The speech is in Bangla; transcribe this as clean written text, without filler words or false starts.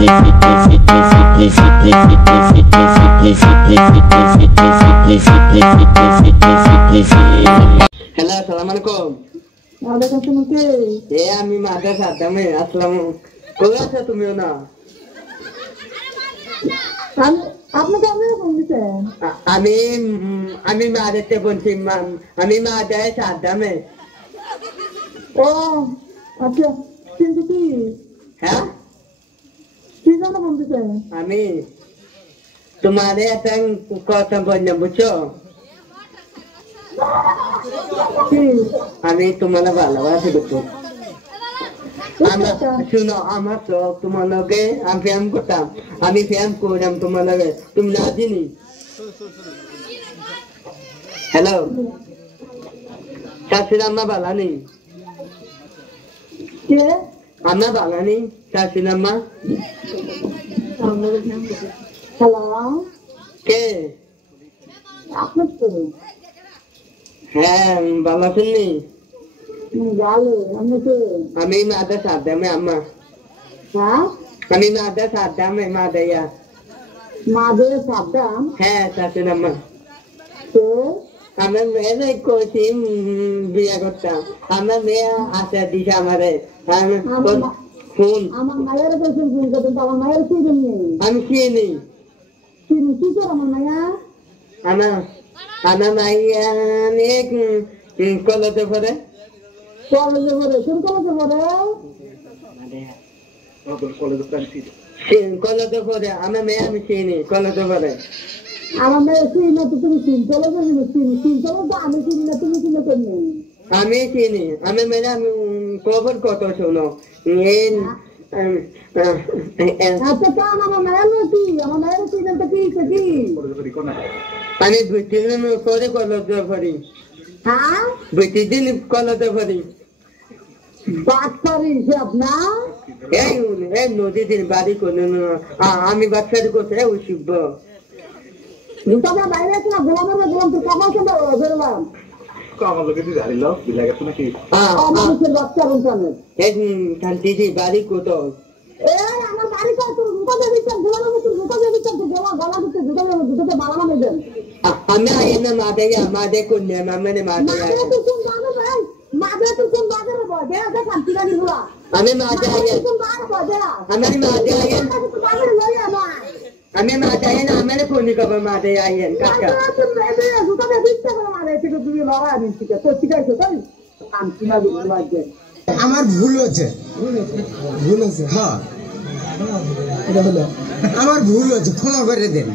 হ্যালো, আসসালামু আলাইকুম। ওয়ালাইকুম আসসালাম। কে? আমি মাদের সাদ্দামে আসলাম। কোথায় আছো তুমিও না? আপনাকে আমি ফোন দিচ্ছেন। আমি আমি মাদেরতে বলছি, আমি মাদের সাদ্দামে। ও আচ্ছা, কিন্তু কি হ্যাঁ, কি জন্য ফোন দিচ্ছেন? আমি তোমারে একটা কথা বললাম, বুঝছো? কি? আমি তোমার ভালোবাসি, বুঝছো? শুনো, আমার শখ তোমার লগে আমি ফ্যান করতাম, আমি ফ্যান করলাম তোমার লগে, তুমি না চিনি। হ্যালো, চাষির আম্মা ভালো নেই? কে? আম্মা ভালো নেই, চাষির আম্মা। হ্যালো, কে? আপনার তো হ্যাঁ, ভালো আছেন নি? ভালো। আপনি কে? আমি মাদা সাদ্দামে আম্মা। হ্যাঁ, আমি মাদা সাদ্দামে মাদাইয়া। মাদের সাবধান। হ্যাঁ, চাষির আম্মা। তো আমার মেয়ে করছি বিয়ে করতাম, আমার মেয়ে আশা দিছে আমারে। শুন, আমার মায়ের কাছে ফোন করতেন, তো আমার মায়ের কি জন্য? আমি চিনি চিনি কি করে আমার মায়া? আমার আমার মাইয়া কলেজে পড়ে। কলেজে পড়ে? কোন কলেজে পড়ে? কলেজে পড়ে আমার মেয়ে, আমি চিনি কলেজে পড়ে। আমার মেয়ে চিনি না তো তুমি চিন কলেজে চিনি চিন কলেজ তো আমি চিনি না, তুমি চিনে কেমনি? আমি চিনি আমি মেয়ে, আমি খবর কত শোনো। আচ্ছা, কেন আমার মায়ের কি? আমার মায়ের চিনেন তো কি কি? আমি 2-3 দিন পরে কলেজে পড়ি, হ্যাঁ, 2 দিন কলেজে পড়ি। বাচ্চার হিসাব না? এই নদী দিন বাড়ি করে আমি বাচ্চারি করতে ওই শিখব। তবে বাইরে আছে না, গোলামের গোলাম তো কামাল কেন বেরোলাম? মানুষের বাচ্চা রুকানের দিদি বাড়ি কোথাও? আমার বাড়ি কত রুকা দিয়ে দিচ্ছেন, গোলামের মতো রুকা দিয়ে দিচ্ছেন, তো গোলা গলা দিচ্ছে, দুটোতে বাড়ানো নেবেন। আমি আই না মাদে করলাম, আমি মাদে আমি মাদে আমি মাদে আই না, আমার ফোনই কবে মাদে আইয়েন কাকা। আমার ভুল হচ্ছে, হ্যাঁ আমার ভুল হচ্ছে, ক্ষমা করে দেন।